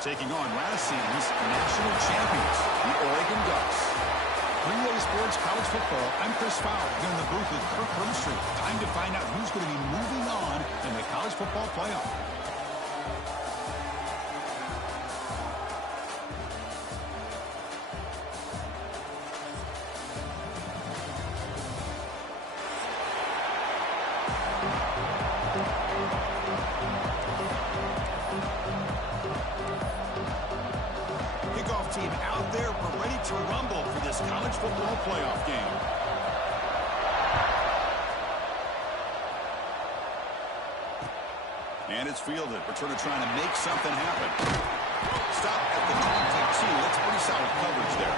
taking on last season's national champions, the Oregon Ducks. Relay Sports College Football, I'm Chris Fowler here in the booth with Kirk Herbstreit. Time to find out who's going to be moving on in the college football playoff. Team out there, we're ready to rumble for this college football playoff game. And it's fielded. Returner trying to make something happen. Stop at the 22. That's pretty solid coverage there.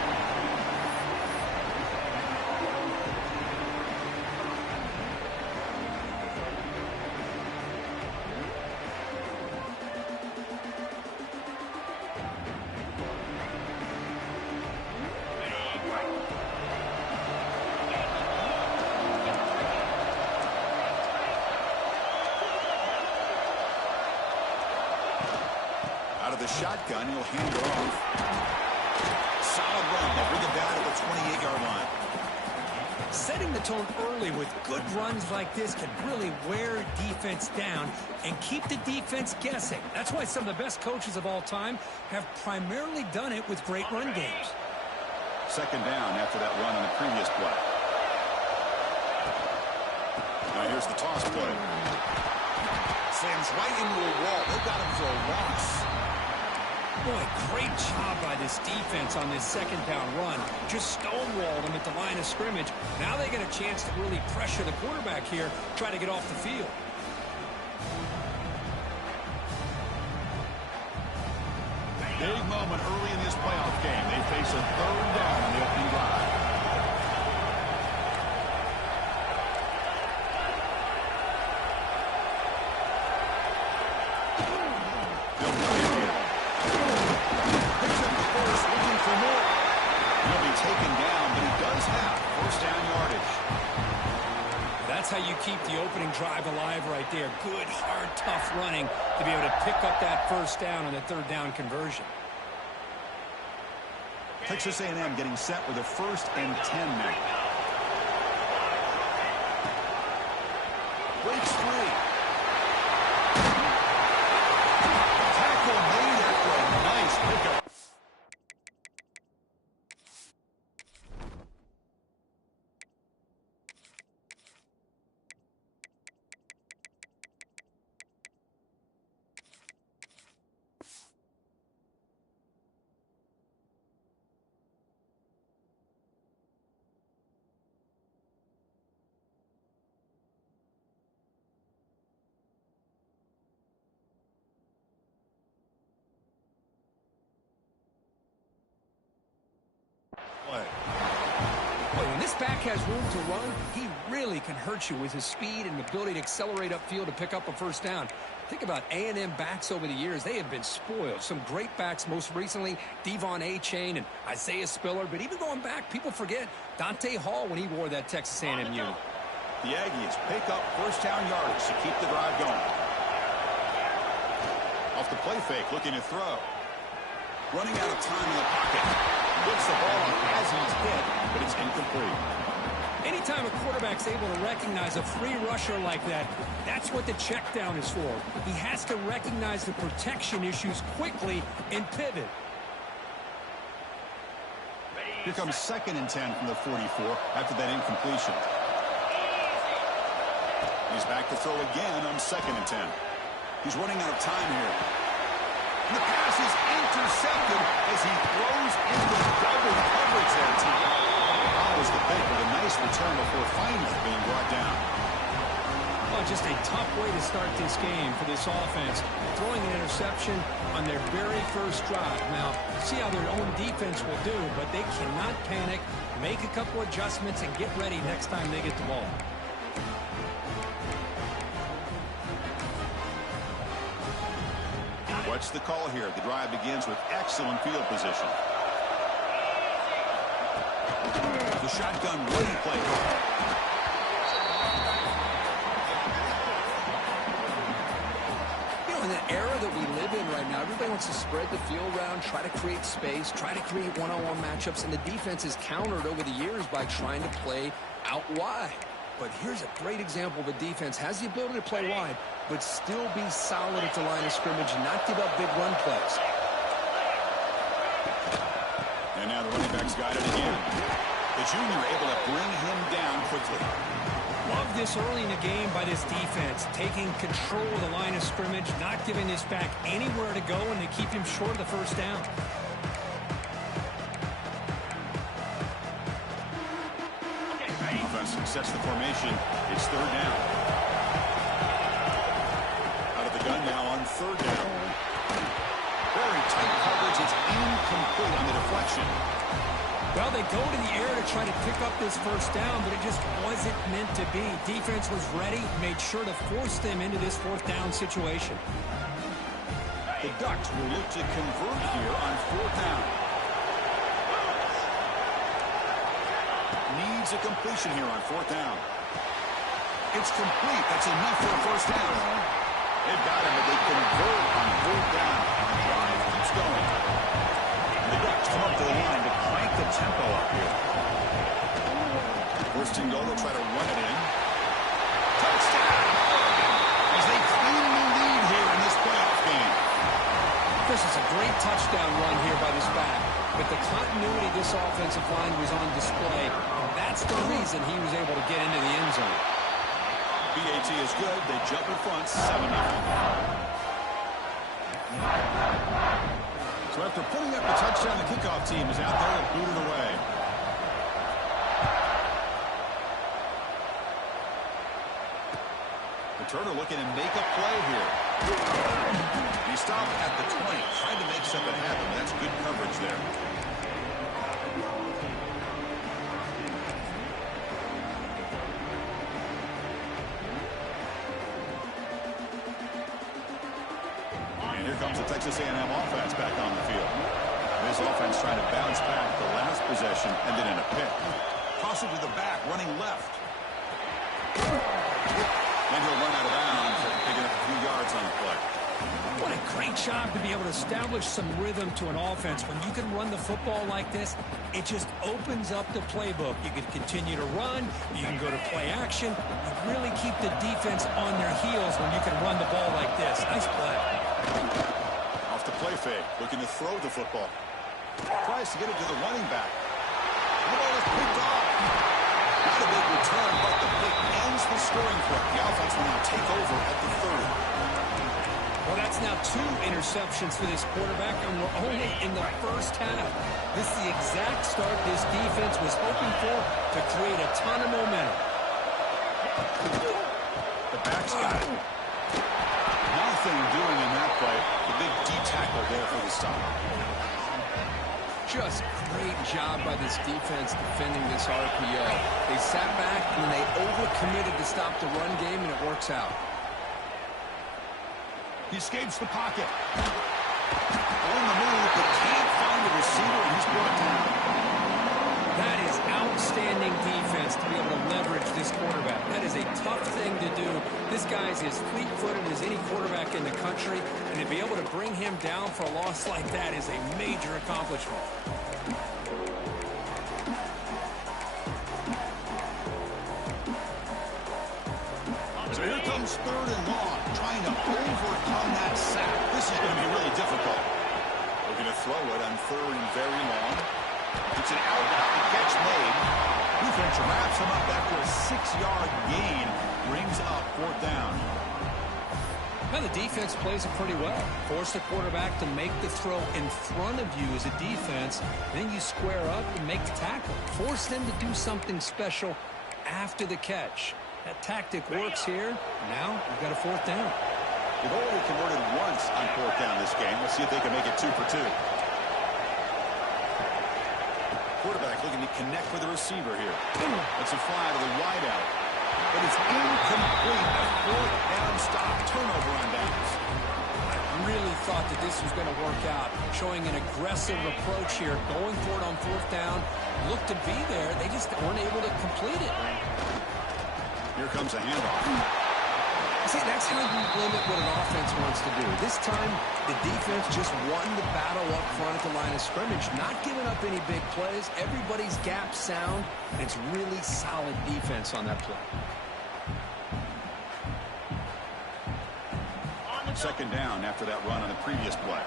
Out of the shotgun, he'll hand it off. Solid run. They'll bring it down to the 28-yard line. Setting the tone early with good runs like this can really wear defense down and keep the defense guessing. That's why some of the best coaches of all time have primarily done it with great run games. Second down after that run on the previous play. Now here's the toss play. Slams right into a wall. They've got him for a loss. Boy, great job by this defense on this second down run. Just stonewalled him at the line of scrimmage. Now they get a chance to really pressure the quarterback here, try to get off the field. Big moment early in this playoff game. They face a third down on the opening drive. That's how you keep the opening drive alive right there. Good, hard, tough running to be able to pick up that first down on the third down conversion. Texas A&M getting set with a 1st and 10 now. Breaks free. Tackle made after a nice pickup. Well, when this back has room to run, he really can hurt you with his speed and ability to accelerate upfield to pick up a first down. Think about A&M backs over the years. They have been spoiled. Some great backs, most recently Devon A-Chain and Isaiah Spiller. But even going back, people forget Dante Hall when he wore that Texas A&M unit. The Aggies pick up first down yardage to keep the drive going. Off the play fake, looking to throw. Running out of time in the pocket. Gets the ball as he's hit, but it's incomplete. Anytime a quarterback's able to recognize a free rusher like that, that's what the check down is for. He has to recognize the protection issues quickly and pivot. Here comes 2nd and 10 from the 44 after that incompletion. He's back to throw again on 2nd and 10. He's running out of time here. The pass is intercepted as he throws into double coverage there, Tom. That was the pick with a nice return before finally being brought down. Well, just a tough way to start this game for this offense. Throwing an interception on their very first drive. Now, see how their own defense will do, but they cannot panic, make a couple adjustments, and get ready next time they get the ball. What's the call here? The drive begins with excellent field position. The shotgun ready play. You know, in the era that we live in right now, everybody Everybody wants to spread the field around, try to create space, try to create one-on-one matchups, and the defense is countered over the years by trying to play out wide. But here's a great example of a defense has the ability to play wide, but still be solid at the line of scrimmage and not give up big run plays. And now the running back's got it again. The junior able to bring him down quickly. Love this early in the game by this defense, taking control of the line of scrimmage, not giving this back anywhere to go, and to keep him short of the first down. Offense sets the formation. It's third down. Out of the gun now on third down. Very tight coverage. It's incomplete on the deflection. Well, they go to the air to try to pick up this first down, but it just wasn't meant to be. Defense was ready, made sure to force them into this fourth down situation. The Ducks will look to convert here on fourth down. Needs a completion here on fourth down. It's complete. That's enough for a first down. They've got him, but they convert on fourth down. The drive keeps going. The Ducks come up to the line to crank the tempo up here. First and goal, they'll try to run it in. Touchdown! As they clean the lead here in this playoff game. This is a great touchdown run here by this back. But the continuity of this offensive line was on display. And that's the reason he was able to get into the end zone. BAT is good. They jump in front, 7-0. So after putting up the touchdown, the kickoff team is out there and booted away. Turner looking to make a play here. He stopped at the 20, trying to make something happen. That's good coverage there. And here comes the Texas A&M offense back on the field. This offense trying to bounce back the last possession, and then in a pick. Toss it to the back, running left. Then he'll run out of bounds, picking up a few yards on the play. What a great job to be able to establish some rhythm to an offense. When you can run the football like this, it just opens up the playbook. You can continue to run. You can go to play action. You really keep the defense on their heels when you can run the ball like this. Nice play. Off the play fake, looking to throw the football. Tries to get it to the running back. The ball is picked off. Not a big return, but the pick ends the scoring threat. The offense will now take over at the 30. Well, that's now 2 interceptions for this quarterback, and we're only in the first half. This is the exact start this defense was hoping for to create a ton of momentum. The back's got it. Nothing doing in that play. The big D tackle there for the stop. Just great job by this defense defending this RPO. They sat back and they overcommitted to stop the run game, and it works out. He escapes the pocket. On the move, but can't find the receiver, and he's brought down. That is outstanding defense to be able to leverage this quarterback. That is a tough thing to do. This guy's as fleet-footed as any quarterback in the country, and to be able to bring him down for a loss like that is a major accomplishment. So here comes third and long, trying to overcome that sack. This is going to be really difficult. Looking to throw it on third and very long. It's an out-route catch made. Defense wraps him up after a 6-yard gain. Brings up fourth down. Now the defense plays it pretty well. Force the quarterback to make the throw in front of you as a defense. Then you square up and make the tackle. Force them to do something special after the catch. That tactic works here. Now we've got a fourth down. They've only converted once on fourth down this game. Let's see if they can make it 2 for 2. Quarterback looking to connect with the receiver here. That's a fly to the wideout. But it's incomplete. A fourth down stop. Turnover on downs. I really thought that this was going to work out. Showing an aggressive approach here. Going for it on fourth down. Looked to be there. They just weren't able to complete it. Here comes a handoff. See, that's how you limit what an offense wants to do. This time, the defense just won the battle up front at the line of scrimmage, not giving up any big plays. Everybody's gap sound, and it's really solid defense on that play. Second down after that run on the previous play.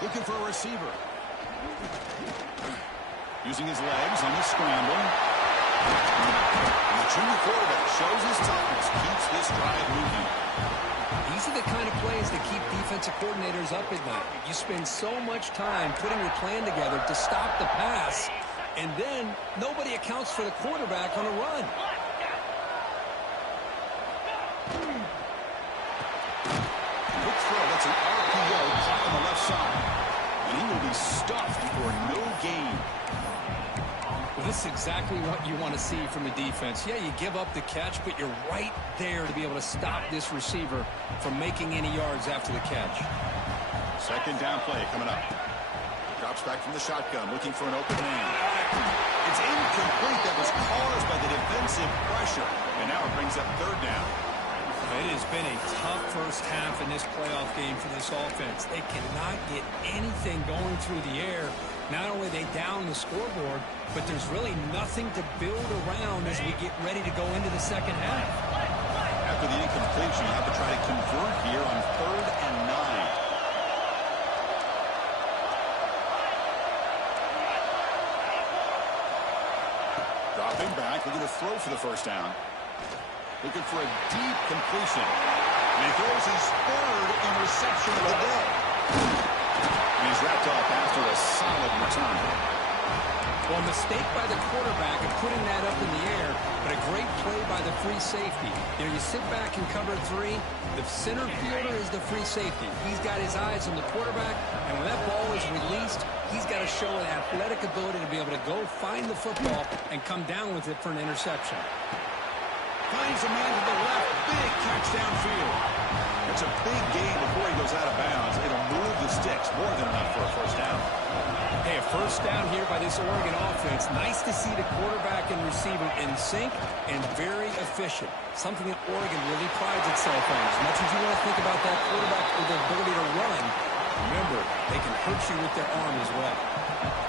Looking for a receiver. Using his legs on the scramble. And the junior quarterback shows his toughness, keeps this drive moving. These are the kind of plays that keep defensive coordinators up at night. You spend so much time putting your plan together to stop the pass, and then nobody accounts for the quarterback on a run. Quick throw, that's an RPO caught on the left side. And he will be stuffed for no gain. Well, this is exactly what you want to see from the defense. Yeah, you give up the catch, but you're right there to be able to stop this receiver from making any yards after the catch. Second down play coming up. Drops back from the shotgun, looking for an open man. It's incomplete. That was caused by the defensive pressure. And now it brings up third down. It has been a tough first half in this playoff game for this offense. They cannot get anything going through the air. Not only are they down the scoreboard, but there's really nothing to build around as we get ready to go into the second half. After the incompletion, you have to try to convert here on 3rd and 9. Dropping back, looking to throw for the first down. Looking for a deep completion. And he throws his 3rd interception of the day. And he's wrapped up after a solid return. Well, a mistake by the quarterback of putting that up in the air, but a great play by the free safety. You know, you sit back and cover 3. The center fielder is the free safety. He's got his eyes on the quarterback, and when that ball is released, he's got to show an athletic ability to be able to go find the football and come down with it for an interception. Finds a man to the left. Big catch downfield. It's a big gain before he goes out of bounds. It'll move the sticks. More than enough for a first down. Hey, a first down here by this Oregon offense. Nice to see the quarterback and receiver in sync and very efficient. Something that Oregon really prides itself on. As much as you want to think about that quarterback with the ability to run, remember, they can hurt you with their arm as well.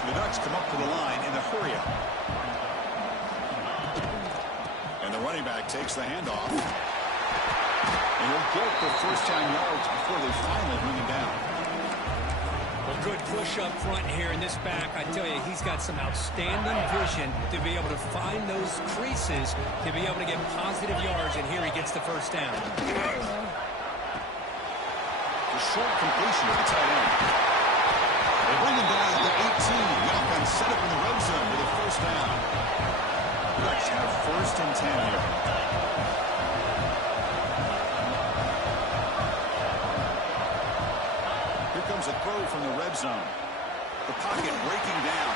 The Ducks come up to the line in the hurry-up. The running back takes the handoff. And he'll get the first-down yards before they finally bring him down. Well, good push up front here in this back. I tell you, he's got some outstanding vision to be able to find those creases, to be able to get positive yards, and here he gets the first down. The short completion to the tight end. They bring him down at the 18. The offense set up in the red zone with a first down. Ducks have 1st and 10 here. Here comes a throw from the red zone. The pocket breaking down.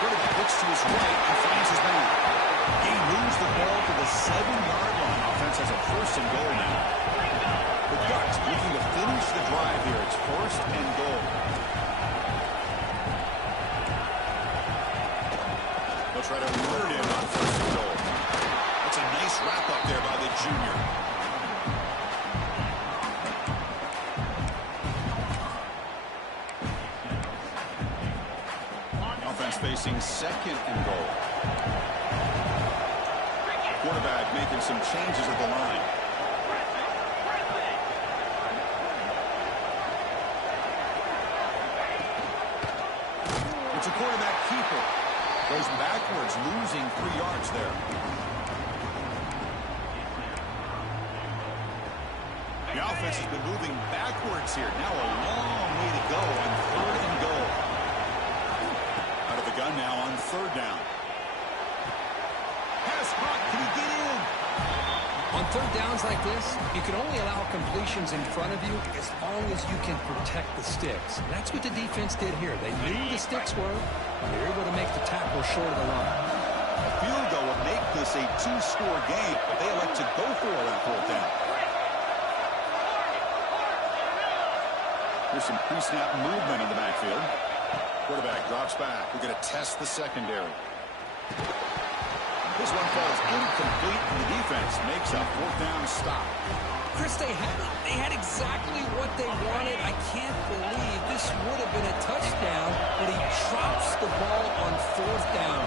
Quarterback looks to his right and finds his man. He moves the ball to the 7-yard line. Offense has a 1st and goal now. The Ducks looking to finish the drive here. It's 1st and goal. They'll try to run it in on 1st and goal. That's a nice wrap up there by the junior. Offense facing 2nd and goal. Quarterback making some changes at the line. It's a quarterback keeper. Goes backwards, losing 3 yards there. The offense has been moving backwards here. Now a long way to go on 3rd and goal. Out of the gun now on 3rd down. Pass caught. Can he get in? On 3rd downs like this, you can only allow completions in front of you as long as you can protect the sticks. That's what the defense did here. They knew the sticks were. They were able to make the tackle short of the line. A field goal would make this a 2-score game, but they elect to go for it on 4th down. There's some pre-snap movement in the backfield. Quarterback drops back. We're going to test the secondary. This one falls incomplete, and the defense makes a fourth down stop. Chris, they had exactly what they wanted. I can't believe this would have been a touchdown, but he drops the ball on fourth down.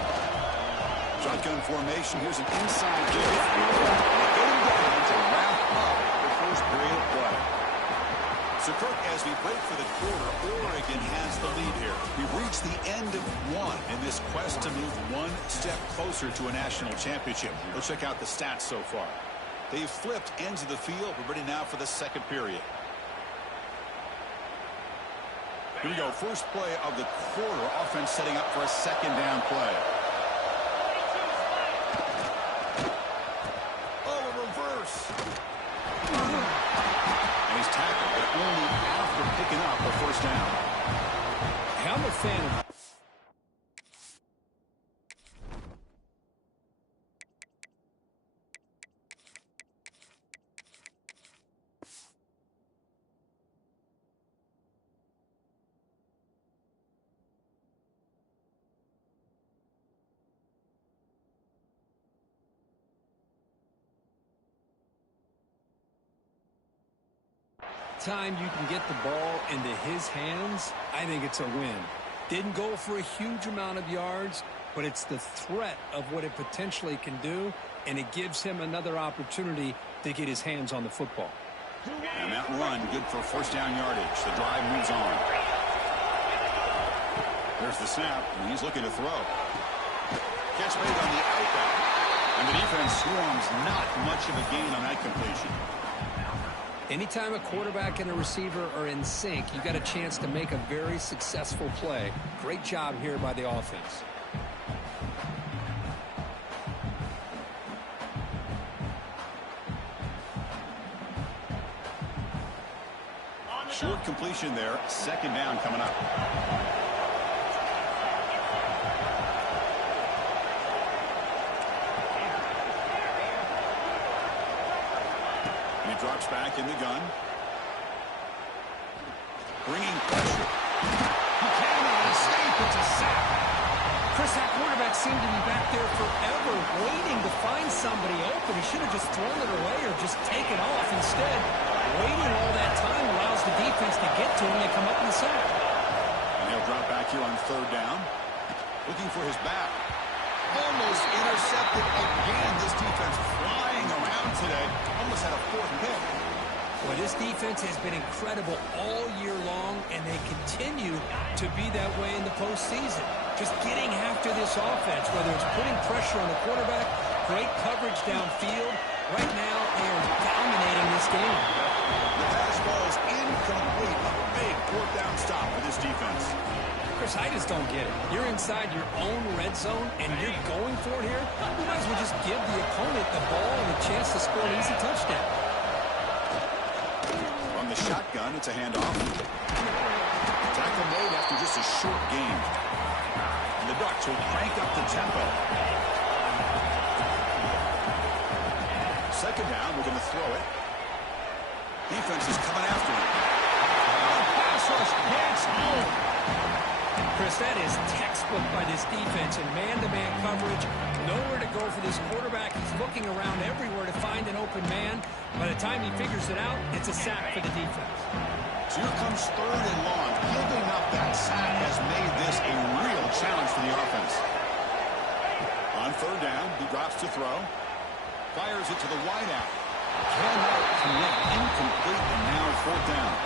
Shotgun formation. Here's an inside kick. Getting down to wrap up the first period of play. So, Kirk, as we break for the quarter, Oregon has the lead here. We've reached the end of one in this quest to move one step closer to a national championship. Let's check out the stats so far. They've flipped ends of the field. We're ready now for the second period. Here we go. First play of the quarter. Offense setting up for a second down play. Oh, a reverse. And he's tackled, but only after picking up a first down. I'm a fan of... time you can get the ball into his hands, I think it's a win. Didn't go for a huge amount of yards, but it's the threat of what it potentially can do, and it gives him another opportunity to get his hands on the football. And that run, good for first down yardage. The drive moves on. There's the snap, and he's looking to throw. Catch made on the outback. And the defense swarms, not much of a gain on that completion. Anytime a quarterback and a receiver are in sync, you got a chance to make a very successful play. Great job here by the offense. Short completion there. Second down coming up. And he drops back in the gun. Bringing pressure. He cannot escape. It's a sack. Chris, that quarterback seemed to be back there forever waiting to find somebody open. He should have just thrown it away or just taken off. Instead, waiting all that time allows the defense to get to him. They come up in the sack. And he'll drop back here on third down. Looking for his back. Almost intercepted again. This defense flying around today. Almost had a fourth pick. Well, this defense has been incredible all year long, and they continue to be that way in the postseason. Just getting after this offense, whether it's putting pressure on the quarterback, great coverage downfield. Right now, they are dominating this game. The pass ball is incomplete. A big fourth down stop for this defense. Chris, I just don't get it. You're inside your own red zone, and you're going for it here. You might as well just give the opponent the ball and a chance to score an easy touchdown. From the shotgun, it's a handoff. Tackle made after just a short gain. And the Ducks will crank up the tempo. Second down, we're going to throw it. Defense is coming after him. Pass rush gets home. Chris, that is textbook by this defense in man-to-man coverage. Nowhere to go for this quarterback. He's looking around everywhere to find an open man. By the time he figures it out, it's a sack for the defense. So here comes third and long. Giving up that sack has made this a real challenge for the offense. On third down, he drops to throw. Fires it to the wideout. Cannot connect. Incomplete, and now fourth down.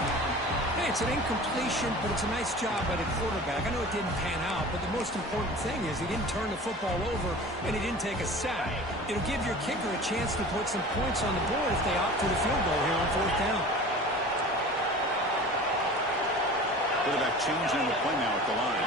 Hey, it's an incompletion, but it's a nice job by the quarterback. I know it didn't pan out, but the most important thing is he didn't turn the football over, and he didn't take a sack. It'll give your kicker a chance to put some points on the board if they opt for the field goal here on fourth down. Quarterback changing the play now at the line.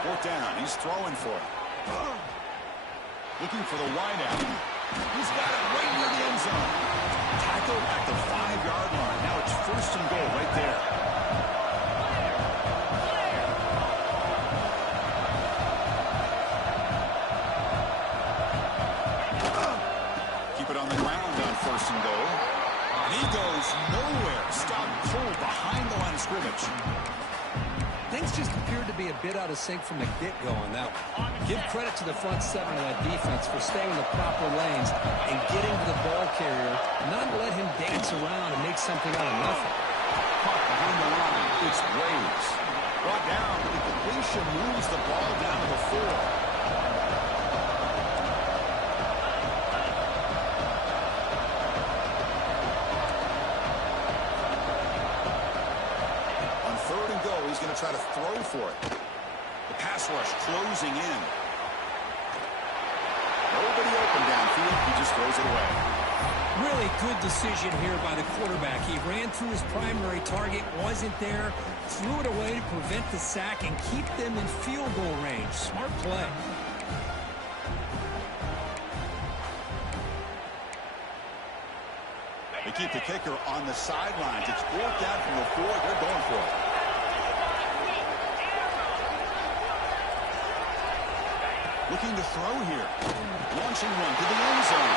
Fourth down. He's throwing for it. Looking for the wideout. He's got it right near the end zone. Tackle at the 5-yard line. Now it's first and goal right there. first and goal. And he goes nowhere. Stop cold behind the line of scrimmage. Things just appeared to be a bit out of sync from the get-go on that one. Give credit to the front seven of that defense for staying in the proper lanes and getting to the ball carrier, not let him dance around and make something out of nothing. Caught behind the line. It's Waves. Brought down, but the completion moves the ball down to the 4. He's going to try to throw for it. The pass rush closing in. Nobody open downfield. He just throws it away. Really good decision here by the quarterback. He ran through his primary target, wasn't there, threw it away to prevent the sack and keep them in field goal range. Smart play. They keep the kicker on the sidelines. It's 4th down from the 4. They're going for it. Looking to throw here. Launching one to the end zone.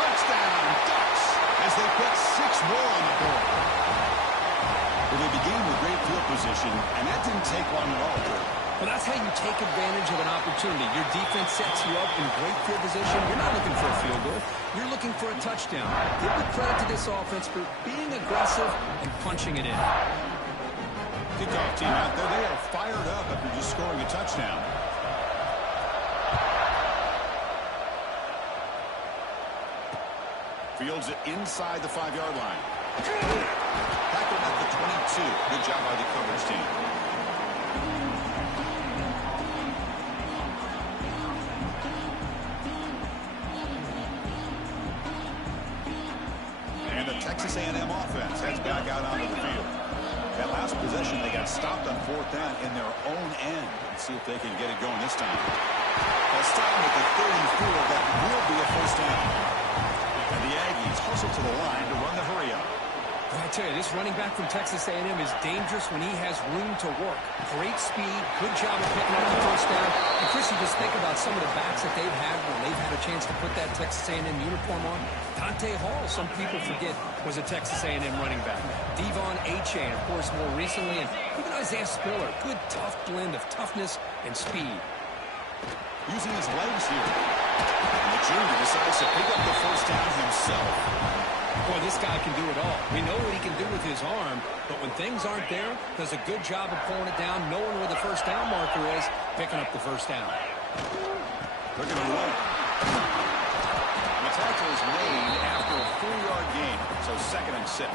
Touchdown, Ducks, as they put 6 more on the board. Well, they began with great field position, and that didn't take long at all. Well, that's how you take advantage of an opportunity. Your defense sets you up in great field position. You're not looking for a field goal. You're looking for a touchdown. Give the credit to this offense for being aggressive and punching it in. Kickoff team out there. They are fired up after just scoring a touchdown. Fields it inside the 5-yard line. Tackled at the 22. Good job by the coverage team. And the Texas A&M offense heads back out onto the field. That last possession, they got stopped on 4th down in their own end. Let's see if they can get it going this time. They'll stop them at the 34. That will be a first down. And the Aggies hustle to the line to run the hurry-up. I tell you, this running back from Texas A&M is dangerous when he has room to work. Great speed, good job of picking up the first down. And Chris, you just think about some of the backs that they've had when they've had a chance to put that Texas A&M uniform on. Dante Hall, some people forget, was a Texas A&M running back. Devon Achane, of course, more recently. And even Isaiah Spiller, good, tough blend of toughness and speed. Using his legs here. And the junior decides to pick up the first down himself. Boy, this guy can do it all. We know what he can do with his arm, but when things aren't there, does a good job of pulling it down, knowing where the first down marker is, picking up the first down. Looking to run. The tackle is made after a 4-yard gain, so 2nd and 6.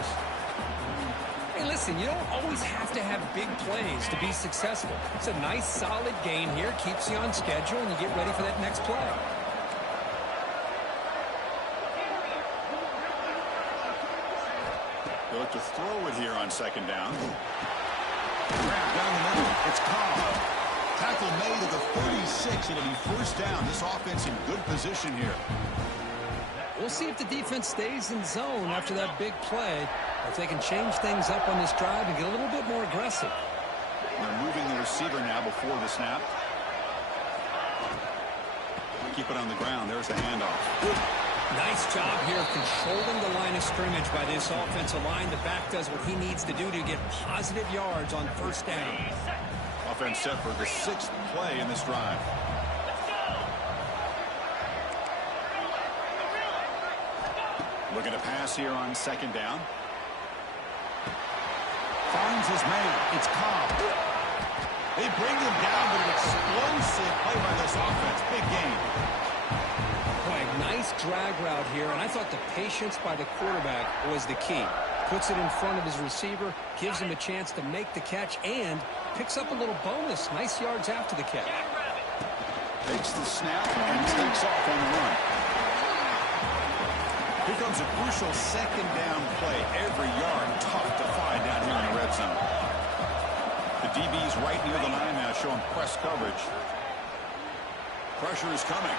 Hey, listen, you don't always have to have big plays to be successful. It's a nice, solid gain here, keeps you on schedule, and you get ready for that next play. They look to throw it here on 2nd down. Grab down the middle. It's Cobb. Tackle made at the 36. It'll be first down. This offense in good position here. We'll see if the defense stays in zone after that big play, or if they can change things up on this drive and get a little bit more aggressive. They're moving the receiver now before the snap. Keep it on the ground. There's the handoff. Nice job here of controlling the line of scrimmage by this offensive line. The back does what he needs to do to get positive yards on first down. Offense set for the 6th play in this drive. Looking to pass here on 2nd down. Finds his man. It's Cobb. They bring him down, but an explosive play by this offense. Big game. Boy, nice drag route here, and I thought the patience by the quarterback was the key. Puts it in front of his receiver, gives him a chance to make the catch, and picks up a little bonus. Nice yards after the catch. Takes the snap and takes off on the run. Here comes a crucial 2nd down play. Every yard tough to find down here in the red zone. The DB's right near the line now, showing press coverage. Pressure is coming.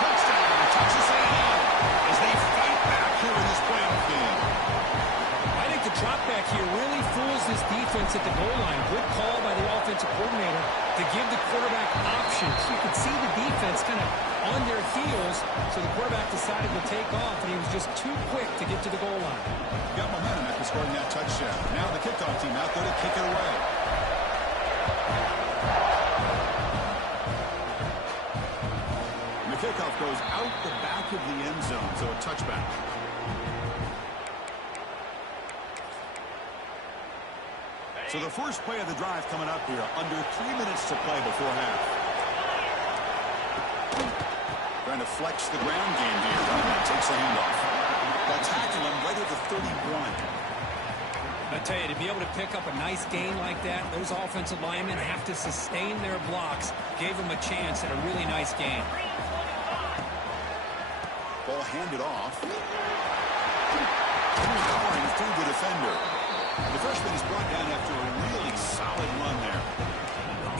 Touchdown, Texas A&M, as they fight back here in this playoff game. I think the drop back here really fools this defense at the goal line. Good call by the offensive coordinator to give the quarterback options. You can see the defense kind of on their heels, So the quarterback decided to take off, and he was just too quick to get to the goal line. Got momentum after scoring that touchdown. Now the kickoff team out there to kick it away. And the kickoff goes out the back of the end zone, so a touchback. So the first play of the drive coming up here, under 3 minutes to play before half. Trying to flex the ground game here. Takes the handoff. They'll tackle him right at the 31. I tell you, to be able to pick up a nice gain like that, those offensive linemen have to sustain their blocks. Gave them a chance at a really nice gain. Ball handed off. Powering through the defender. The freshman is brought down after a really solid run there.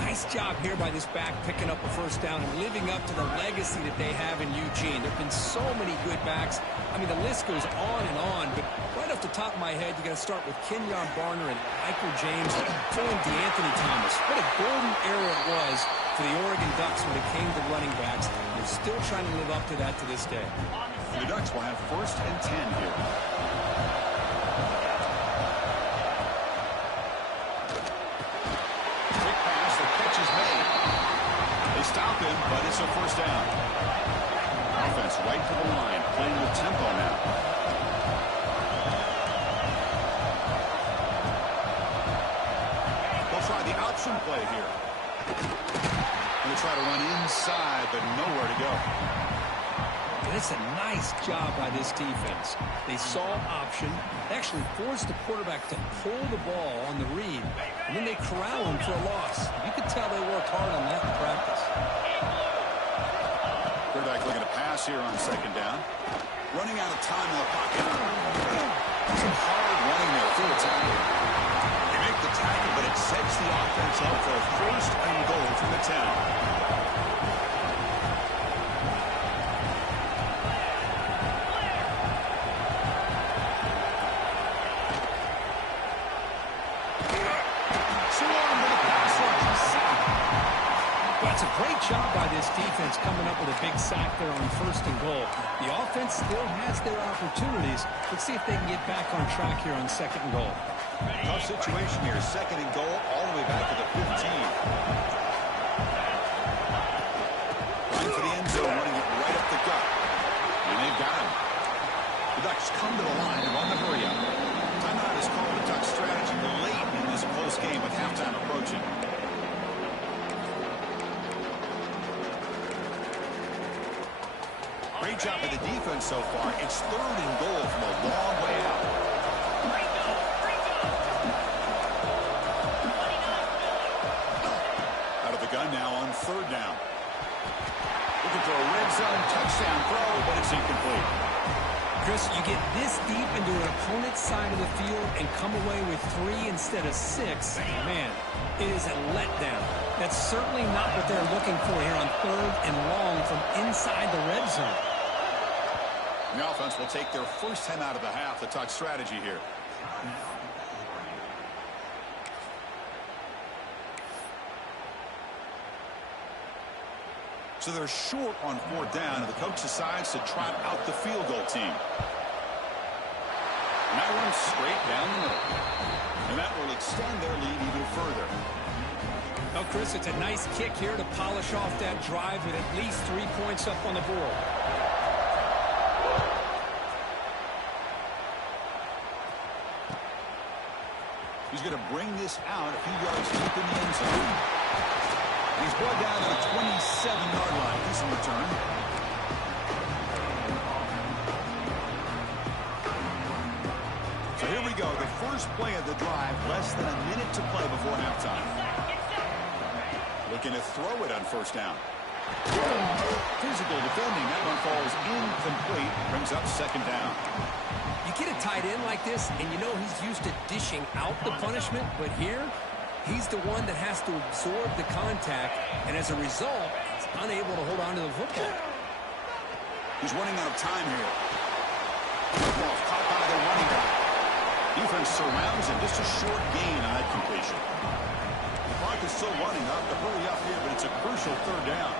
Nice job here by this back picking up a first down and living up to the legacy that they have in Eugene. There have been so many good backs. I mean, the list goes on and on, but right off the top of my head, you got to start with Kenyon Barner and Michael James and throwing DeAnthony Thomas. What a golden era it was for the Oregon Ducks when it came to running backs. They're still trying to live up to that to this day. The Ducks will have 1st and 10 here. Stop him, but it's a first down. Offense right to the line, playing with tempo now. They'll try the option play here. Going to try to run inside, but nowhere to go. And it's a nice job by this defense. They saw option, they actually forced the quarterback to pull the ball on the read, and then they corral him for a loss. You could tell they worked hard on that in practice. Quarterback looking to pass here on 2nd down. Running out of time in the pocket. Some hard running there through the tackle. They make the tackle, but it sets the offense up for a 1st and goal from the 10. That's a great job by this defense coming up with a big sack there on 1st and goal. The offense still has their opportunities. Let's see if they can get back on track here on 2nd and goal. Tough situation here. 2nd and goal all the way back to the 15. Running for the end zone, running it right up the gut. And they've got him. The Ducks come to the line and on the hurry up. Timeout is called a Ducks strategy late in this close game with halftime approaching. Great job by the defense so far. It's 3rd and goal from a long way out. Out of the gun now on 3rd down. Looking for a red zone touchdown throw, but it's incomplete. Chris, you get this deep into an opponent's side of the field and come away with 3 instead of 6. Man, it is a letdown. That's certainly not what they're looking for here on 3rd and long from inside the red zone. The offense will take their first time out of the half to talk strategy here. So they're short on 4th down, and the coach decides to trot out the field goal team. And that one's straight down the middle. And that will extend their lead even further. Well, Chris, it's a nice kick here to polish off that drive with at least 3 points up on the board. He's going to bring this out a few yards deep in the end zone. And he's brought down to the 27-yard line. Decent return. So here we go. The first play of the drive. Less than a minute to play before halftime. Looking to throw it on 1st down. Physical defending. That one falls incomplete. Brings up 2nd down. You get a tight end like this, and you know he's used to dishing out the punishment, but here, he's the one that has to absorb the contact, and as a result, he's unable to hold on to the football. He's running out of time here. Ball caught by the running back. Defense surrounds him. Just a short gain on that completion. The clock is still running up to hurry up here, but it's a crucial 3rd down.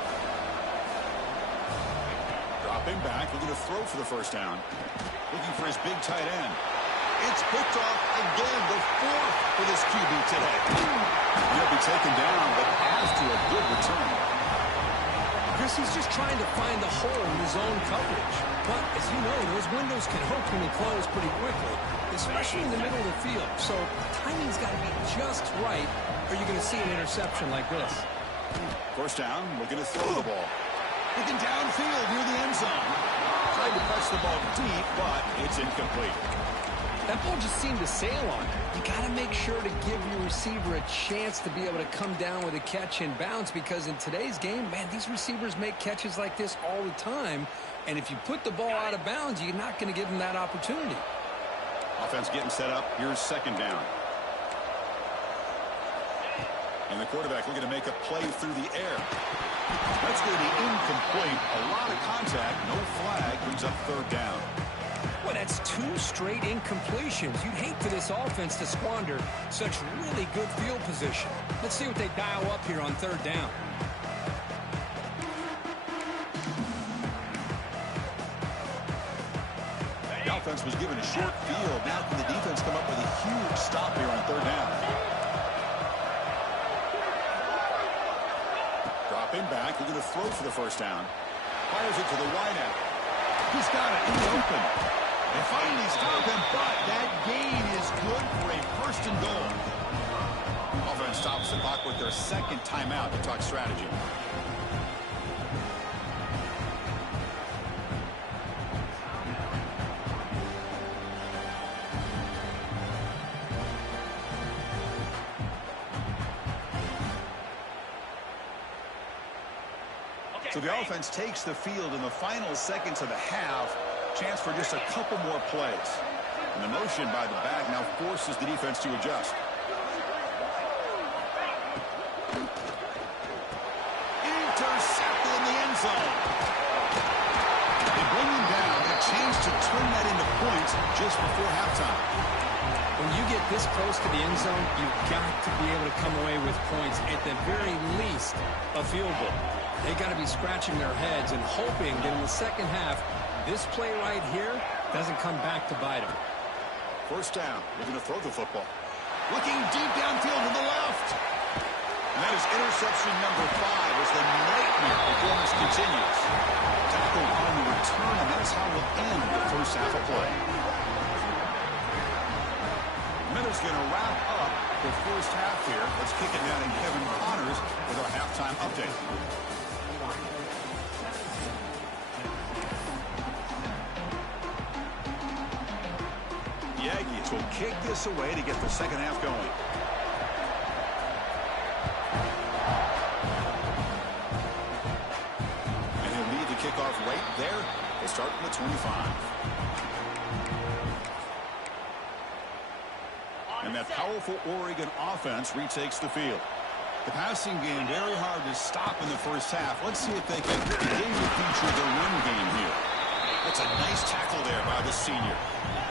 Drop Dropping back, looking to throw for the first down. Looking for his big tight end. It's picked off again, the fourth for this QB today. He'll be taken down, but after a good return. Chris, he's just trying to find the hole in his own coverage. But, as you know, those windows can open and close pretty quickly, especially in the middle of the field. So, timing's got to be just right, or you're going to see an interception like this. First down, looking to throw the ball. Looking downfield near the end zone. Tried to press the ball deep, but it's incomplete. That ball just seemed to sail on it. You got to make sure to give your receiver a chance to be able to come down with a catch and bounce, because in today's game, man, these receivers make catches like this all the time. And if you put the ball out of bounds, you're not going to give them that opportunity. Offense getting set up. Here's second down. And the quarterback looking to make a play through the air. That's going to be incomplete. A lot of contact. No flag. Brings up third down. Well, that's 2 straight incompletions. You'd hate for this offense to squander such really good field position. Let's see what they dial up here on third down. The offense was given a short field. Now can the defense come up with a huge stop here on third down? Dropping back, looking to throw for the first down. Fires it to the wideout. He's got it in the open. They finally stop him, but that gain is good for a first and goal. Offense stops the clock with their second timeout to talk strategy. So the offense takes the field in the final seconds of the half. Chance for just a couple more plays. And the motion by the back now forces the defense to adjust. Intercepted in the end zone. They bring him down. A chance to turn that into points just before halftime. When you get this close to the end zone, you've got to be able to come away with points, at the very least, a field goal. They got to be scratching their heads and hoping that in the second half, this play right here doesn't come back to bite them. First down. They're going to throw the football. Looking deep downfield to the left. And that is interception number 5 as the nightmare performance continues. Tackle on the return, and that's how we'll end the first half of play. Miller's going to wrap up the first half here. Let's kick it down to Kevin Connors with our halftime update. The Aggies will kick this away to get the second half going. And he'll lead the kickoff right there. They start from the 25. And that powerful Oregon offense retakes the field. The passing game very hard to stop in the first half. Let's see if they can begin to feature the run game here. That's a nice tackle there by the senior.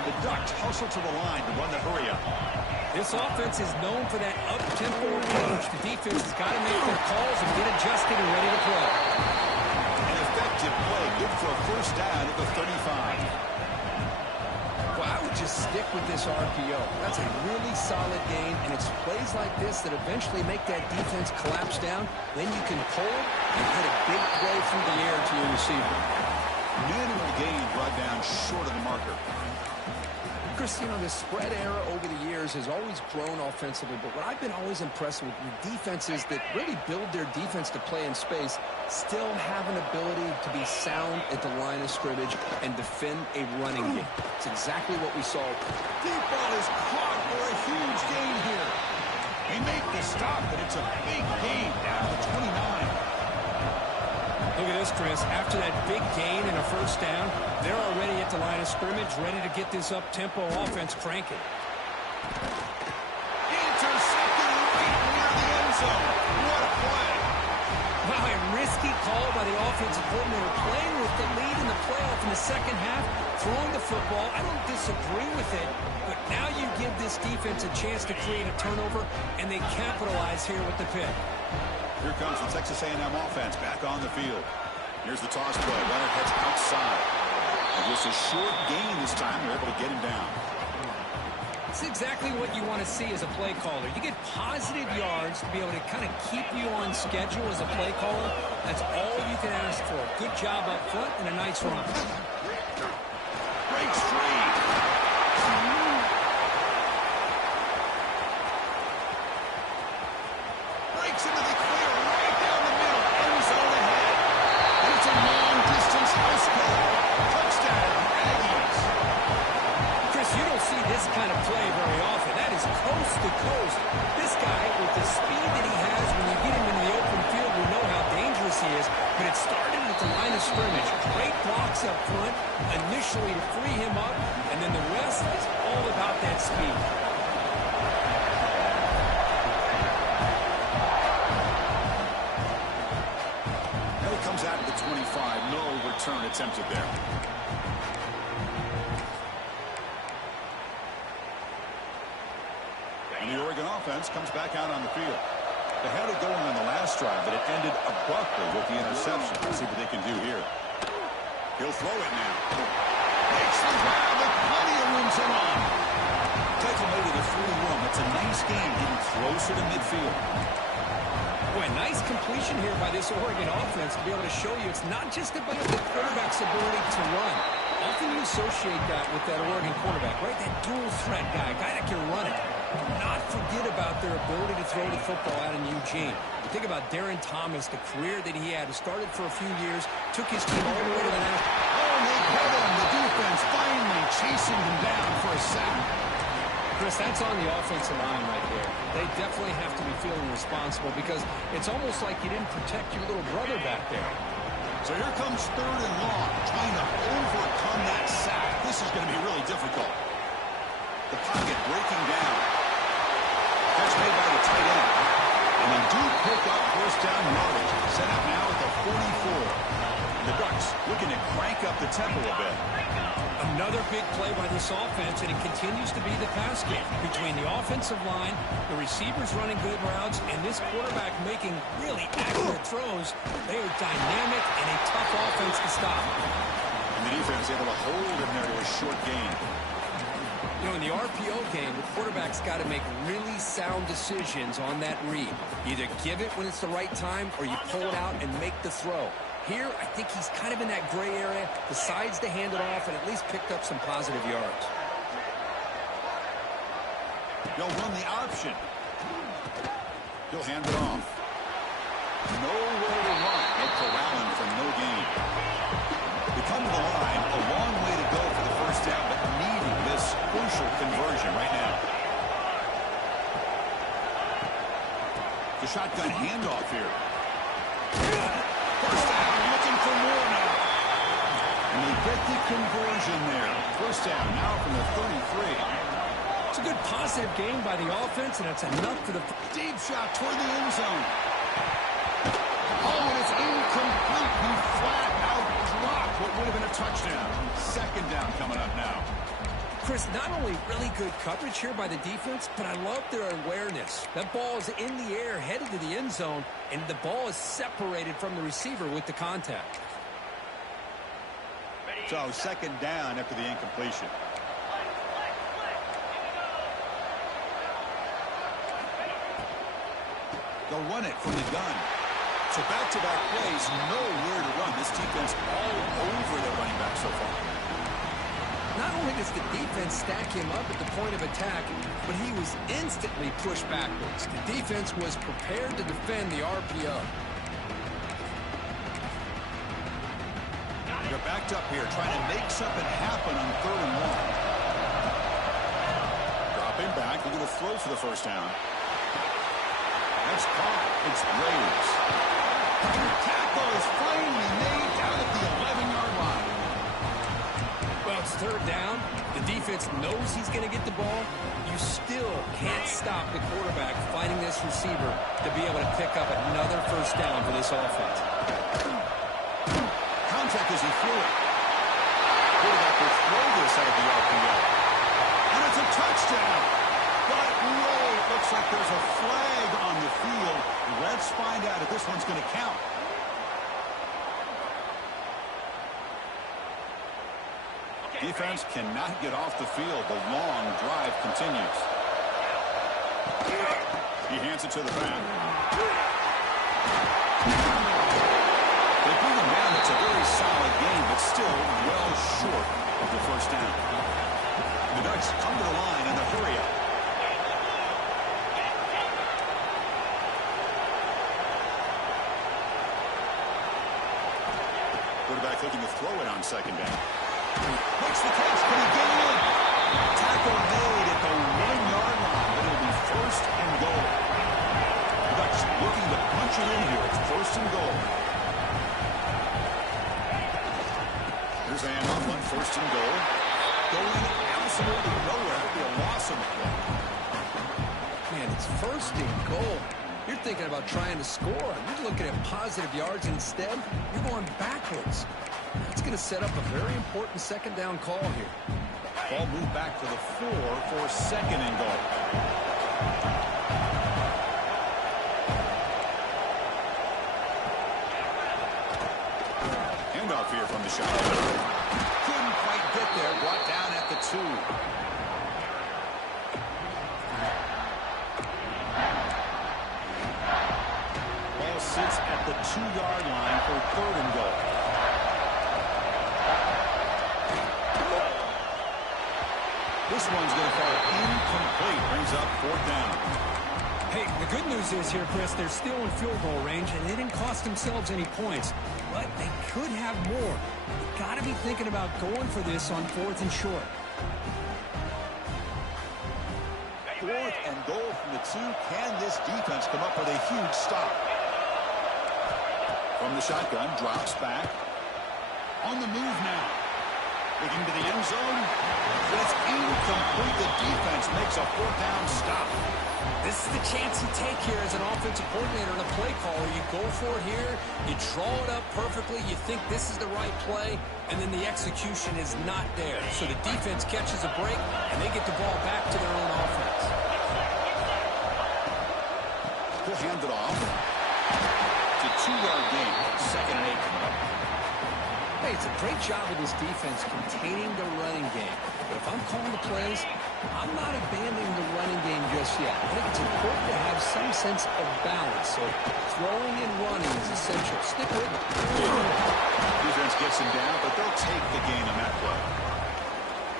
The Ducks hustle to the line to run the hurry up. This offense is known for that up-tempo approach. The defense has got to make their calls and get adjusted and ready to play. An effective play, good for a first down at the 35. Well, I would just stick with this RPO. That's a really solid gain, and it's plays like this that eventually make that defense collapse down. Then you can pull and hit a big play through the air to your receiver. Minimal gain brought down short of the marker. Chris, you know, the spread era over the years has always grown offensively, but what I've been always impressed with defenses that really build their defense to play in space still have an ability to be sound at the line of scrimmage and defend a running game. It's exactly what we saw. Deep ball is caught for a huge gain here. They make the stop, but it's a big gain down to 29. Look at this, Chris. After that big gain and a first down, they're already at the line of scrimmage, ready to get this up-tempo offense cranking. Intercepted right near the end zone. What a play. Wow, a risky call by the offensive coordinator, playing with the lead in the playoff in the second half, throwing the football. I don't disagree with it, but now you give this defense a chance to create a turnover, and they capitalize here with the pick. Here comes the Texas A&M offense back on the field. Here's the toss play. Leonard heads outside. side. And just a short gain this time. They're able to get him down. It's exactly what you want to see as a play caller. You get positive yards to be able to kind of keep you on schedule as a play caller. That's all you can ask for. Good job up front and a nice run. Breaks free. Breaks into the clear right down the middle. End zone ahead. And it's a long-distance house call. Touchdown, Aggies. Chris, you don't see this kind of play very often. That is coast to coast. This guy, with the speed that he has, when you get him into the open field, we know how dangerous he is. But it started at the line of scrimmage. Great blocks up front, initially to free him up, and then the rest is all about that speed. Now he comes out to the 25. No return attempted there. And the Oregon offense comes back out on the field. They had it going on the last drive, but it ended abruptly with the interception. Let's see what they can do here. He'll throw it now. Makes the grab with plenty of room to run. Takes him over the 41. It's a nice game getting closer to midfield. Boy, nice completion here by this Oregon offense to be able to show you it's not just about the quarterback's ability to run. Often you associate that with that Oregon quarterback, right? That dual threat guy that can run it. Do not forget about their ability to throw the football out in Eugene. You think about Darren Thomas, the career that he had. He started for a few years, took his team all the way to the national. Oh, they hit him. The defense finally chasing him down for a sack. Chris, that's on the offensive line right there. They definitely have to be feeling responsible because it's almost like you didn't protect your little brother back there. So here comes 3rd and long, trying to overcome that sack. This is going to be really difficult. The pocket breaking down. Catch made by the tight end. And they do pick up first down yardage. Set up now at the 44. The Ducks looking to crank up the tempo a bit. Another big play by this offense, and it continues to be the pass game between the offensive line, the receivers running good routes, and this quarterback making really accurate throws. They are dynamic and a tough offense to stop. And the defense able to hold him there to a short gain. You know, in the RPO game, the quarterback's got to make really sound decisions on that read. Either give it when it's the right time or you pull it out and make the throw. Here, I think he's kind of in that gray area, decides to hand it off and at least picked up some positive yards. They'll run the option. He'll hand it off. Nowhere to run. They'll corral him for no gain. They come to the line, a long way to go for the first down, but needing this crucial conversion right now. The shotgun handoff here. First down, looking for more now. And they get the conversion there. First down now from the 33. It's a good positive game by the offense, and that's enough for the Deep shot toward the end zone. Oh, and it's incomplete. He flat out dropped what would have been a touchdown. Second down coming up now. Chris, not only really good coverage here by the defense, but I love their awareness. That ball is in the air, headed to the end zone, and the ball is separated from the receiver with the contact. So second down after the incompletion. They'll run it from the gun. So back-to-back plays, nowhere to run. This defense all over the running back so far. Not only does the defense stack him up at the point of attack, but he was instantly pushed backwards. The defense was prepared to defend the RPO. They're backed up here, trying to make something happen on 3rd and long. Dropping back, looking to throw for the first down. That's caught. It's Graves. The tackle is finally made down at the 11-yard line. Well, it's 3rd down. The defense knows he's going to get the ball. You still can't stop the quarterback finding this receiver to be able to pick up another first down for this offense. Contact as he threw it. Quarterback will throw this out of the RPO. And it's a touchdown. But no, it looks like there's a flag on the field. Let's find out if this one's going to count. Defense cannot get off the field. The long drive continues. He hands it to the back. They bring him down. It's a very solid game, but still well short of the first down. The Ducks come to the line in the hurry-up. Quarterback looking to throw it on second down. Makes the catch. Can he get it in? Tackle made at the 1-yard line, but it'll be first and goal. The Ducks looking to punch it in here. It's first and goal. Here's a handoff on first and goal. Going absolutely nowhere. That'll be a loss of the play. Man, it's first and goal. You're thinking about trying to score. You're looking at positive yards instead. You're going backwards. That's going to set up a very important second down call here. Ball moved back to the 4 for second and goal. Handoff here from the shotgun. Couldn't quite get there. Brought down at the 2. Ball sits at the 2-yard line for third and goal. This one's going to fall incomplete. Brings up fourth down. Hey, the good news is here, Chris, they're still in field goal range, and they didn't cost themselves any points. But they could have more. You've got to be thinking about going for this on fourth and short. Fourth and goal from the 2. Can this defense come up with a huge stop? From the shotgun, drops back. On the move now. Looking to the end zone. That's incomplete. The defense makes a fourth down stop. This is the chance you take here as an offensive coordinator and a play caller. You go for it here. You draw it up perfectly. You think this is the right play, and then the execution is not there. So the defense catches a break, and they get the ball back to their own offense. He'll hand it off. It's a 2-yard gain. Second and 8 coming up. Hey, it's a great job of this defense containing the running game. But if I'm calling the plays, I'm not abandoning the running game just yet. I think it's important to have some sense of balance. So throwing and running is essential. Stick with it. Defense gets him down, but they'll take the gain on that play.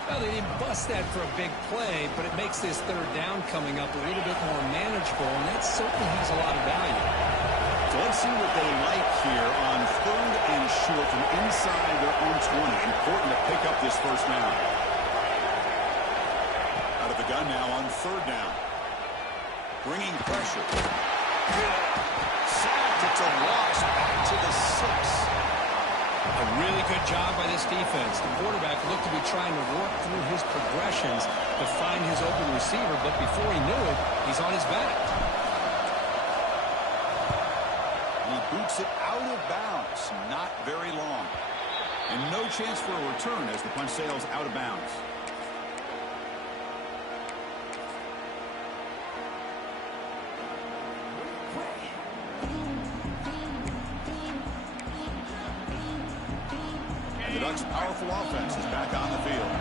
Well, they didn't bust that for a big play, but it makes this third down coming up a little bit more manageable, and that certainly has a lot of value. So let's see what they like here on third and short from inside their own 20. Important to pick up this first down. Out of the gun now on third down. Bringing pressure. Sacked. It's a loss. Back to the 6. A really good job by this defense. The quarterback looked to be trying to work through his progressions to find his open receiver, but before he knew it, he's on his back. He boots it out of bounds. Not very long. And no chance for a return as the punt sails out of bounds. And the Ducks' powerful offense is back on the field.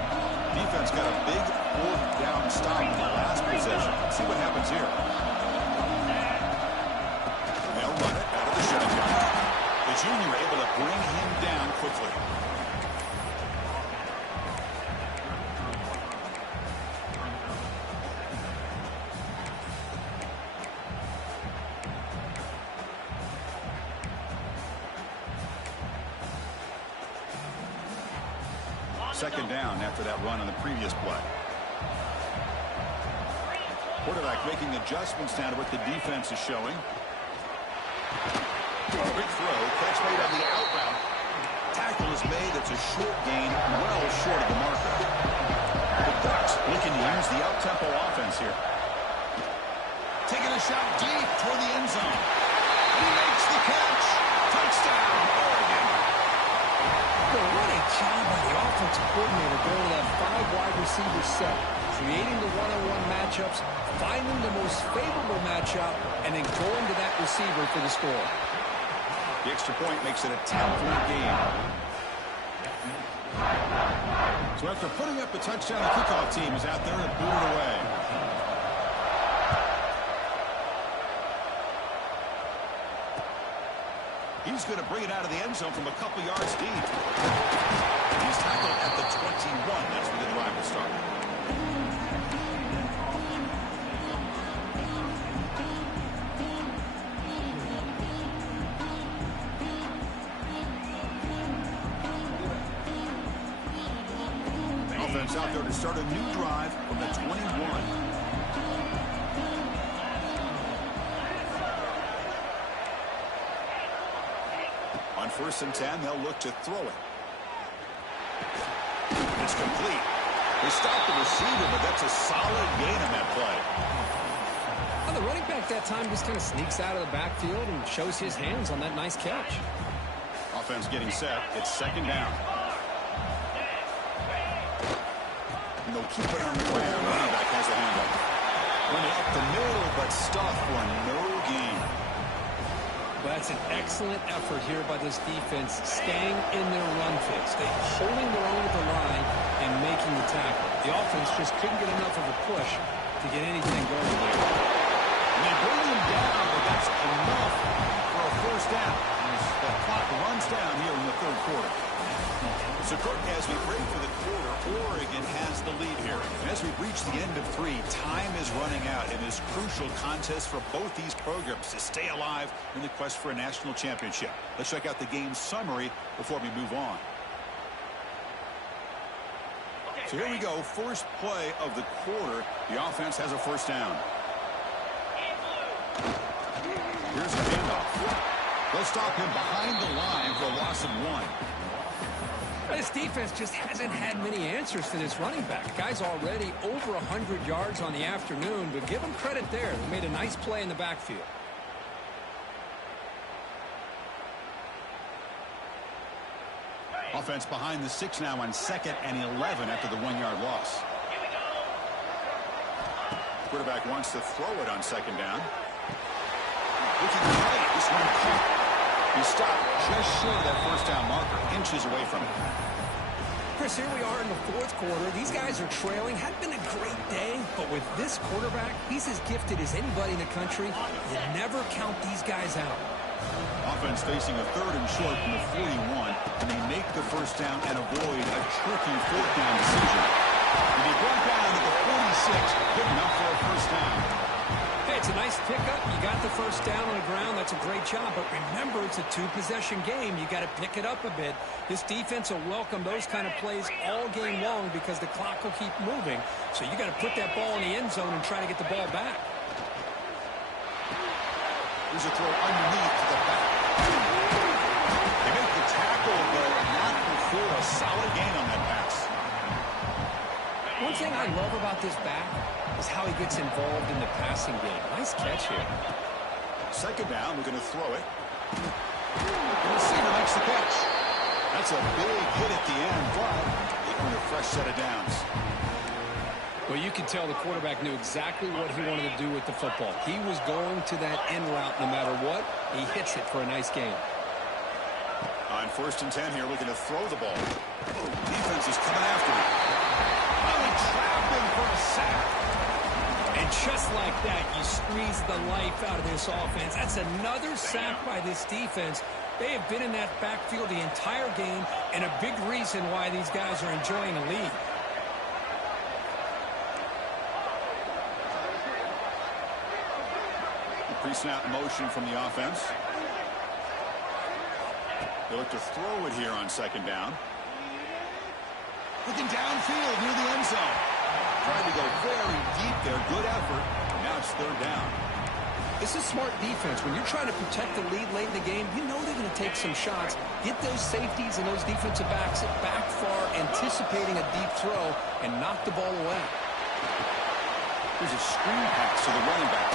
Defense got a big fourth down stop in the last possession. Let's see what happens here. They'll run it out of the shotgun. The junior able to bring him down quickly. Second down after that run on the previous play. Quarterback making adjustments now to what the defense is showing. Quick throw, catch made on the outbound. Tackle is made. It's a short gain, well short of the marker. The Ducks looking to use the up-tempo offense here. Taking a shot deep toward the end zone. And he makes the catch. Touchdown, Oregon. Well, what a job by the offensive coordinator going to that 5-wide receiver set, creating the one-on-one matchups, finding the most favorable matchup, and then going to that receiver for the score. The extra point makes it a 10-point game. So after putting up a touchdown, the kickoff team is out there to boot it away. He's going to bring it out of the end zone from a couple yards deep. He's tackled at the 21. That's where the drive will start. Offense out there to start a new drive from the 21. On 1st and 10, they'll look to throw it. It's complete. They stopped the receiver, but that's a solid gain on that play. Well, the running back that time just kind of sneaks out of the backfield and shows his hands on that nice catch. Offense getting set. It's 2nd down. And they'll keep it on the ground. Running back has the handoff. Running up the middle, but stuffed for no gain. That's an excellent effort here by this defense, staying in their run fix. They're holding their own at the line and making the tackle. The offense just couldn't get enough of a push to get anything going there. And they bring him down, but that's enough for a 1st down. As the clock runs down here in the 3rd quarter. So, Kirk, as we break for the quarter, Oregon has the lead here. And as we reach the end of 3, time is running out in this crucial contest for both these programs to stay alive in the quest for a national championship. Let's check out the game summary before we move on. So here we go, first play of the quarter. The offense has a 1st down. Here's the handoff. They'll stop him behind the line for a loss of 1. This defense just hasn't had many answers to this running back. Guy's already over 100 yards on the afternoon, but give him credit there. They made a nice play in the backfield. Offense behind the 6 now on 2nd and 11 after the 1-yard loss. Quarterback wants to throw it on 2nd down. Looking tight. This one caught. He stopped just short of that 1st down marker, inches away from it. Chris, here we are in the 4th quarter. These guys are trailing. Had been a great day, but with this quarterback, he's as gifted as anybody in the country. You never count these guys out. Offense facing a 3rd and short from the 41, and they make the 1st down and avoid a tricky 4th down decision. And they brought down at the 46, good enough for a 1st down. Hey, it's a nice pickup. You got the 1st down on the ground. That's a great job. But remember, it's a 2-possession game. You got to pick it up a bit. This defense will welcome those kind of plays all game long because the clock will keep moving. So you got to put that ball in the end zone and try to get the ball back. Here's a throw underneath to the back. They make the tackle, but not before a solid gain on that pass. One thing I love about this back is how he gets involved in the passing game. Nice catch here. 2nd down, we're going to throw it. The receiver makes the catch. That's a big hit at the end, but they earn a fresh set of downs. Well, you can tell the quarterback knew exactly what he wanted to do with the football. He was going to that in route no matter what. He hits it for a nice gain. On 1st and 10 here, looking to throw the ball. Defense is coming after him. Oh, he trapped him for a sack. And just like that, you squeeze the life out of this offense. That's another sack by this defense. They have been in that backfield the entire game, and a big reason why these guys are enjoying the lead. Pre-snap motion from the offense. They look to throw it here on 2nd down. Looking downfield near the end zone. Trying to go very deep there. Good effort. Now it's 3rd down. This is smart defense. When you're trying to protect the lead late in the game, you know they're going to take some shots. Get those safeties and those defensive backs back far, anticipating a deep throw, and knock the ball away. Here's a screen pass to the running back.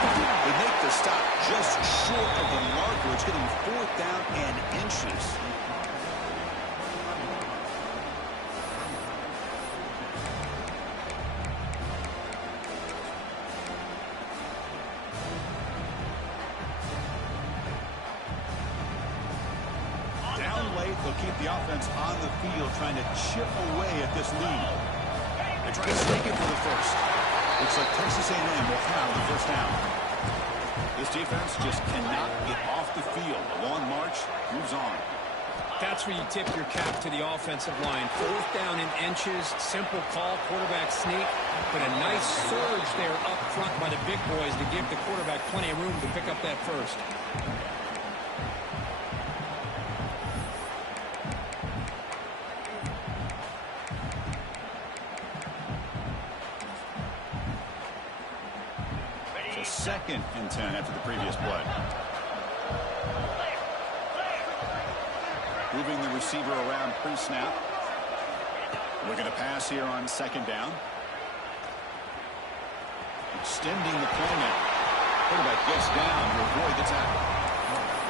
They make the stop just short of the marker. It's getting 4th down and inches. Down late, they'll keep the offense on the field trying to chip away at this lead. They try to sneak it for the first. Looks like Texas A&M will have the first down. This defense just cannot get off the field. A long march moves on. That's where you tip your cap to the offensive line. 4th down in inches, simple call, quarterback sneak, but a nice surge there up front by the big boys to give the quarterback plenty of room to pick up that first. So 2nd and 10 after the previous play. Moving the receiver around pre-snap. Looking to pass here on 2nd down. Extending the play now. Quarterback gets down to avoid the tackle.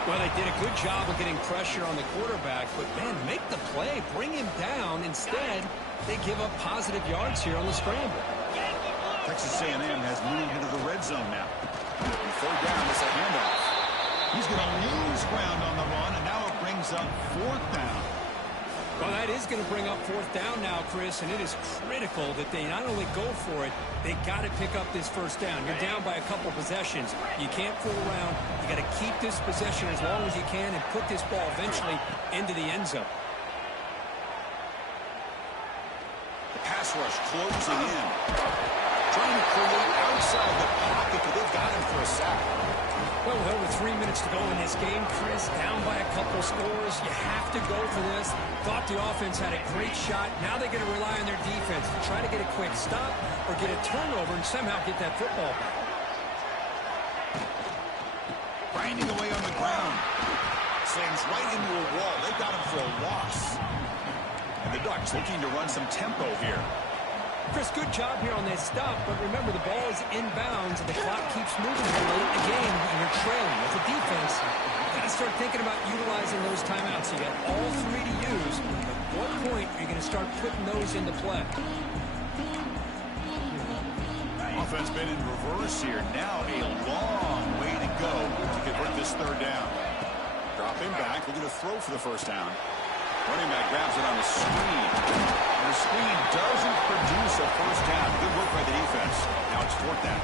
Well, they did a good job of getting pressure on the quarterback, but, man, make the play. Bring him down. Instead, they give up positive yards here on the scramble. Texas A&M has moved into the red zone now. And 3rd down is a handoff. He's going to lose ground on the run, and now it brings up 4th down. Well, that is going to bring up 4th down now, Chris, and it is critical that they not only go for it, they got to pick up this first down. You're down by a couple possessions. You can't fool around. You got to keep this possession as long as you can and put this ball eventually into the end zone. The pass rush closing in. Trying to create outside the pocket, but they've got him for a sack. Well, with over 3 minutes to go in this game, Chris, down by a couple scores. You have to go for this. Thought the offense had a great shot. Now they're going to rely on their defense to try to get a quick stop or get a turnover and somehow get that football back. Grinding away on the ground. Slams right into a wall. They got him for a loss. And the Ducks looking to run some tempo here. Chris, good job here on this stop, but remember the ball is inbounds and the clock keeps moving here late in the game and you're trailing. With the defense, you've got to start thinking about utilizing those timeouts. You got all 3 to use. At what point are you going to start putting those into play? Offense been in reverse here. Now a long way to go to convert this 3rd down. Dropping back, looking to throw for the first down. Running back grabs it on the screen. And the screen doesn't produce a first down. Good work by the defense. Now it's 4th down.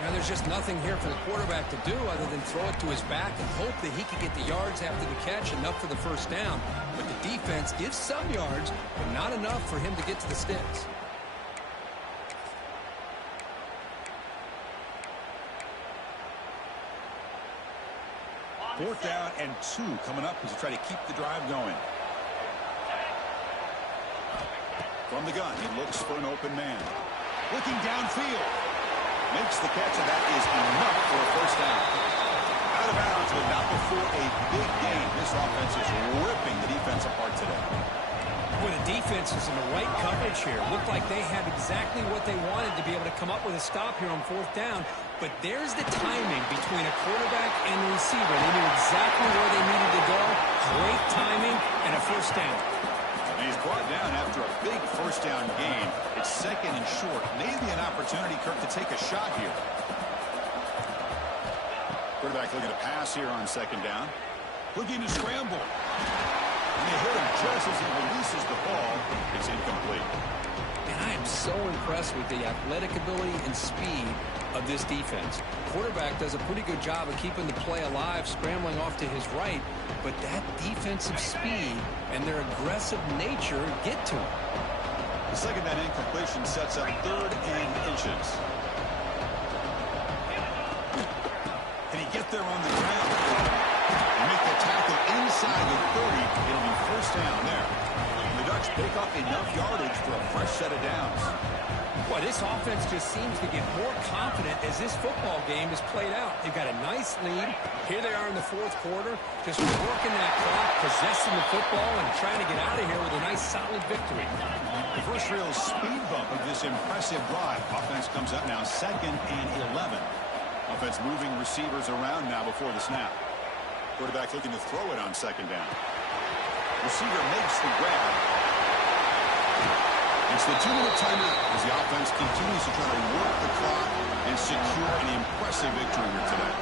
Now there's just nothing here for the quarterback to do other than throw it to his back and hope that he can get the yards after the catch, enough for the first down. But the defense gives some yards, but not enough for him to get to the sticks. Fourth down and 2 coming up as they try to keep the drive going. From the gun, he looks for an open man. Looking downfield. Makes the catch, and that is enough for a first down. Out of bounds, but not before a big game. This offense is ripping the defense apart today. Boy, the defense is in the right coverage here. Looked like they had exactly what they wanted to be able to come up with a stop here on 4th down. But there's the timing between a quarterback and the receiver. They knew exactly where they needed to go. Great timing and a first down. And he's brought down after a big first down gain. It's 2nd and short. Maybe an opportunity, Kirk, to take a shot here. Quarterback looking to pass here on 2nd down. Looking to scramble. And they hit him just as he releases the ball. It's incomplete. And I am so impressed with the athletic ability and speed of this defense. Quarterback does a pretty good job of keeping the play alive, scrambling off to his right, but that defensive speed and their aggressive nature get to him. The 2nd down incompletion sets up 3rd and inches. Can he get there on the ground? And make the tackle inside the 30. It'll be first down there. And the Ducks pick up enough yardage for a fresh set of downs. Boy, this offense just seems to get more confident as this football game is played out. They've got a nice lead. Here they are in the 4th quarter, just working that clock, possessing the football, and trying to get out of here with a nice, solid victory. The first real speed bump of this impressive drive. Offense comes up now 2nd and 11. Offense moving receivers around now before the snap. Quarterback looking to throw it on 2nd down. Receiver makes the grab. It's the 2-minute timeout as the offense continues to try to work the clock and secure an impressive victory here today.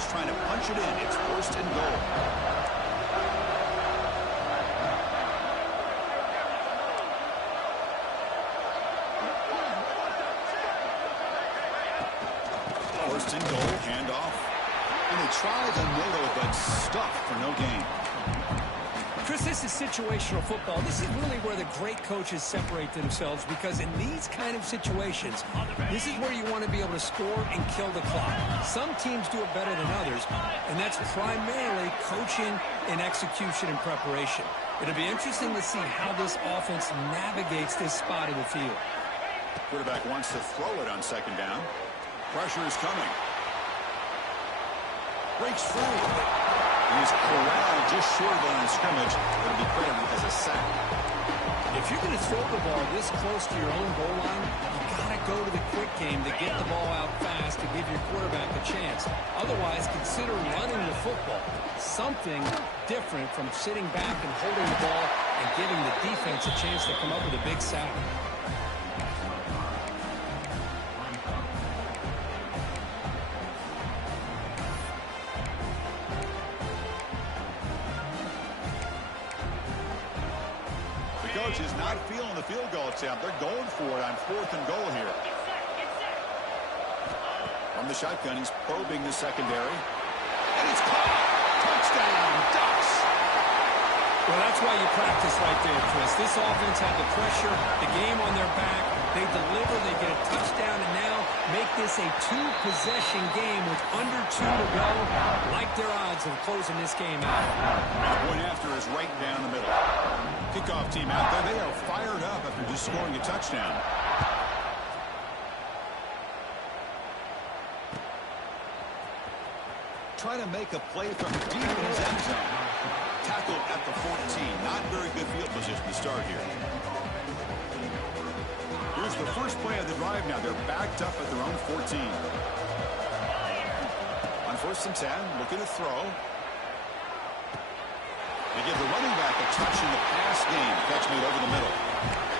He's trying to punch it in. It's 1st and goal. First and goal, handoff. And they tried to Noto, but stuffed for no gain. Chris, this is situational football. This is really where the great coaches separate themselves, because in these kind of situations, this is where you want to be able to score and kill the clock. Some teams do it better than others, and that's primarily coaching and execution and preparation. It'll be interesting to see how this offense navigates this spot of the field. Quarterback wants to throw it on 2nd down. Pressure is coming. Breaks free. He's corralled just short of the line of scrimmage. It'll be credited as a sack. If you're going to throw the ball this close to your own goal line, you got to go to the quick game to get the ball out fast to give your quarterback a chance. Otherwise, consider running the football. Something different from sitting back and holding the ball and giving the defense a chance to come up with a big sack. Coach is not feeling the field goal attempt. They're going for it on 4th and goal here. From the shotgun, he's probing the secondary. And it's caught. Touchdown, Ducks. Well, that's why you practice right there, Chris. This offense had the pressure, the game on their back. They deliver, they get a touchdown, and now make this a 2-possession game with under 2 to go. Like their odds of closing this game out. Point after is right down the middle. Kickoff team out there. They are fired up after just scoring a touchdown. Trying to make a play from deep in his end zone. Tackled at the 14. Not very good field position to start here. Here's the first play of the drive now. They're backed up at their own 14. On 1st and 10, looking to throw. They give the running back a touch in the pass game. Catch made over the middle.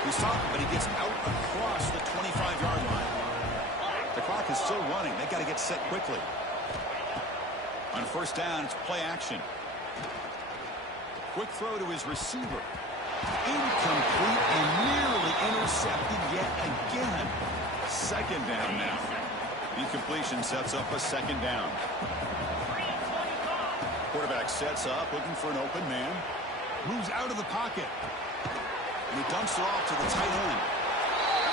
He's talking, but he gets out across the 25-yard line. The clock is still running. They got to get set quickly. On 1st down, it's play action. Quick throw to his receiver. Incomplete and nearly intercepted yet again. 2nd down now. Incompletion sets up a 2nd down. Quarterback sets up, looking for an open man. Moves out of the pocket. And he dumps it off to the tight end.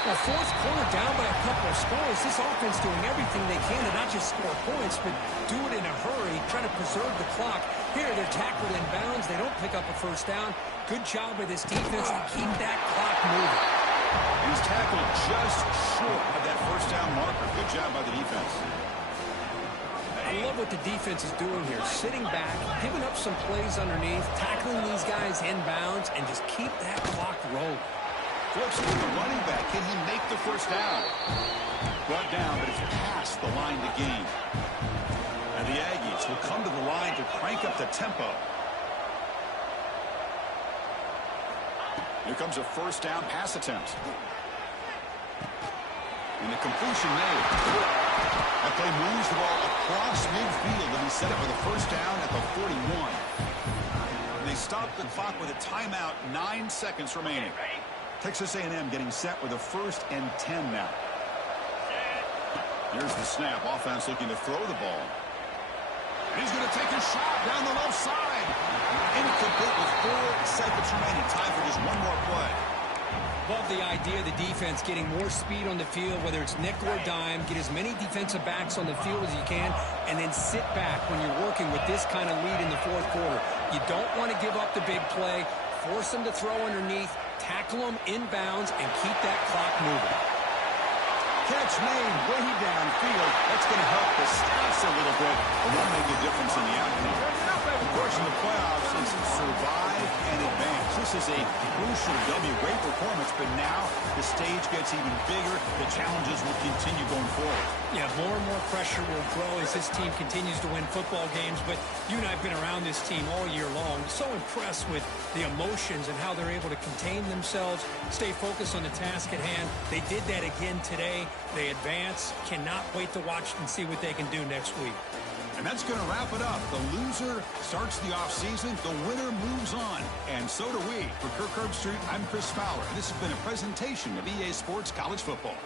Well, 4th quarter down by a couple of scores. This offense doing everything they can to not just score points, but do it in a hurry, trying to preserve the clock. Here, they're tackled in bounds. They don't pick up a 1st down. Good job by this defense to keep that clock moving. He's tackled just short of that 1st down marker. Good job by the defense. I love what the defense is doing here. Sitting back, giving up some plays underneath, tackling these guys in bounds, and just keep that clock rolling. Flips to the running back. Can he make the 1st down? Brought down, but it's past the line to gain. And the Aggies will come to the line to crank up the tempo. Here comes a 1st down pass attempt. And the completion made. That play moves the ball across midfield, and he set it for the 1st down at the 41. And they stop the clock with a timeout, 9 seconds remaining. Texas A&M getting set with a 1st and 10 now. Here's the snap. Offense looking to throw the ball. And he's going to take a shot down the left side. Incomplete with 4 seconds remaining. Time for just one more play. Love the idea of the defense getting more speed on the field, whether it's nickel or dime, get as many defensive backs on the field as you can, and then sit back when you're working with this kind of lead in the 4th quarter. You don't want to give up the big play, force them to throw underneath, tackle them inbounds, and keep that clock moving. Catch made way downfield. That's going to help the stats a little bit, but won't make a difference in the outcome. Of course, in the playoffs, it's survive and advance. This is a crucial W. Great performance, but now the stage gets even bigger. The challenges will continue going forward. Yeah, more and more pressure will grow as this team continues to win football games, but you and I have been around this team all year long. So impressed with the emotions and how they're able to contain themselves, stay focused on the task at hand. They did that again today. They advance. Cannot wait to watch and see what they can do next week. And that's going to wrap it up. The loser starts the offseason. The winner moves on. And so do we. For Kirk Herbstreit, I'm Chris Fowler. And this has been a presentation of EA Sports College Football.